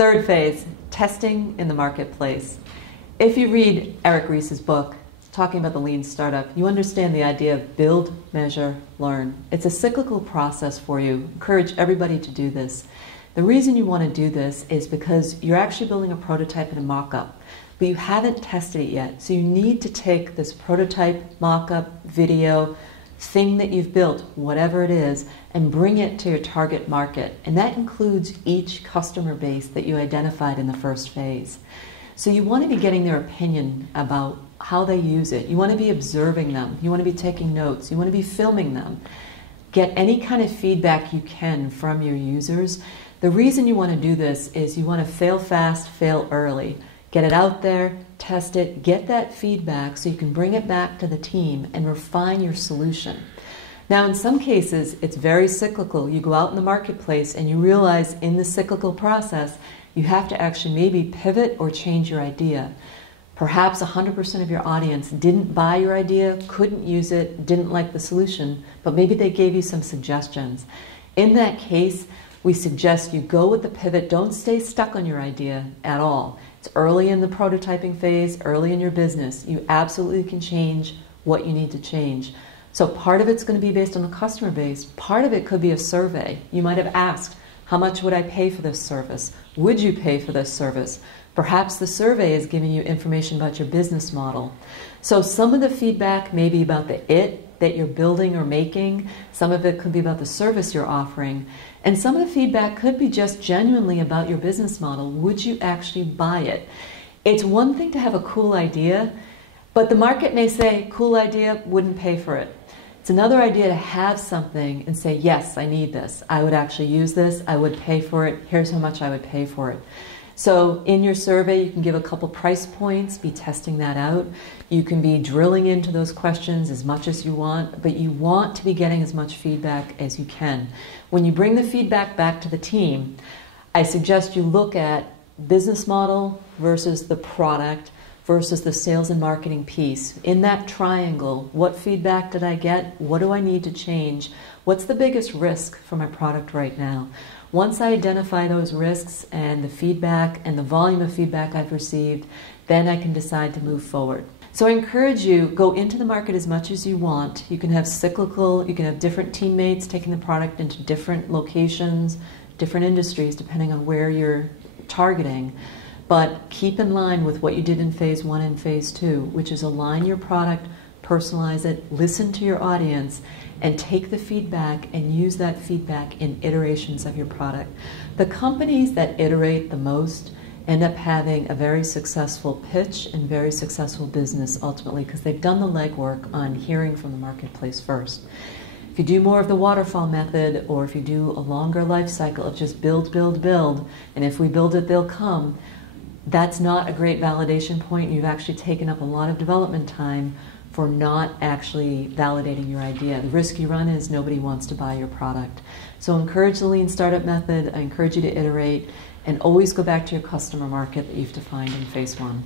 Third phase, testing in the marketplace. If you read Eric Ries's book, talking about the lean startup, you understand the idea of build, measure, learn. It's a cyclical process for you. Encourage everybody to do this. The reason you want to do this is because you're actually building a prototype and a mock-up, but you haven't tested it yet. So you need to take this prototype, mock-up, video, thing that you've built, whatever it is, and bring it to your target market. And that includes each customer base that you identified in the first phase. So you want to be getting their opinion about how they use it. You want to be observing them. You want to be taking notes. You want to be filming them. Get any kind of feedback you can from your users. The reason you want to do this is you want to fail fast, fail early. Get it out there, test it, get that feedback so you can bring it back to the team and refine your solution. Now, in some cases, it's very cyclical. You go out in the marketplace and you realize in the cyclical process, you have to actually maybe pivot or change your idea. Perhaps 100% of your audience didn't buy your idea, couldn't use it, didn't like the solution, but maybe they gave you some suggestions. In that case, we suggest you go with the pivot. Don't stay stuck on your idea at all. It's early in the prototyping phase, early in your business. You absolutely can change what you need to change. So part of it's going to be based on the customer base. Part of it could be a survey. You might have asked, how much would I pay for this service? Would you pay for this service? Perhaps the survey is giving you information about your business model. So some of the feedback may be about the it that you're building or making. Some of it could be about the service you're offering. And some of the feedback could be just genuinely about your business model. Would you actually buy it? It's one thing to have a cool idea, but the market may say, cool idea, wouldn't pay for it. It's another idea to have something and say, yes, I need this. I would actually use this. I would pay for it. Here's how much I would pay for it. So in your survey, you can give a couple price points, be testing that out. You can be drilling into those questions as much as you want, but you want to be getting as much feedback as you can. When you bring the feedback back to the team, I suggest you look at business model versus the product versus the sales and marketing piece. In that triangle, what feedback did I get? What do I need to change? What's the biggest risk for my product right now? Once I identify those risks and the feedback and the volume of feedback I've received, then I can decide to move forward. So I encourage you, go into the market as much as you want. You can have cyclical, you can have different teammates taking the product into different locations, different industries, depending on where you're targeting. But keep in line with what you did in phase 1 and phase 2, which is align your product, personalize it, listen to your audience, and take the feedback and use that feedback in iterations of your product. The companies that iterate the most end up having a very successful pitch and very successful business ultimately because they've done the legwork on hearing from the marketplace first. If you do more of the waterfall method, or if you do a longer life cycle of just build, build, build, and if we build it, they'll come, that's not a great validation point. You've actually taken up a lot of development time for not actually validating your idea. The risk you run is nobody wants to buy your product. So encourage the lean startup method. I encourage you to iterate and always go back to your customer market that you've defined in phase 1.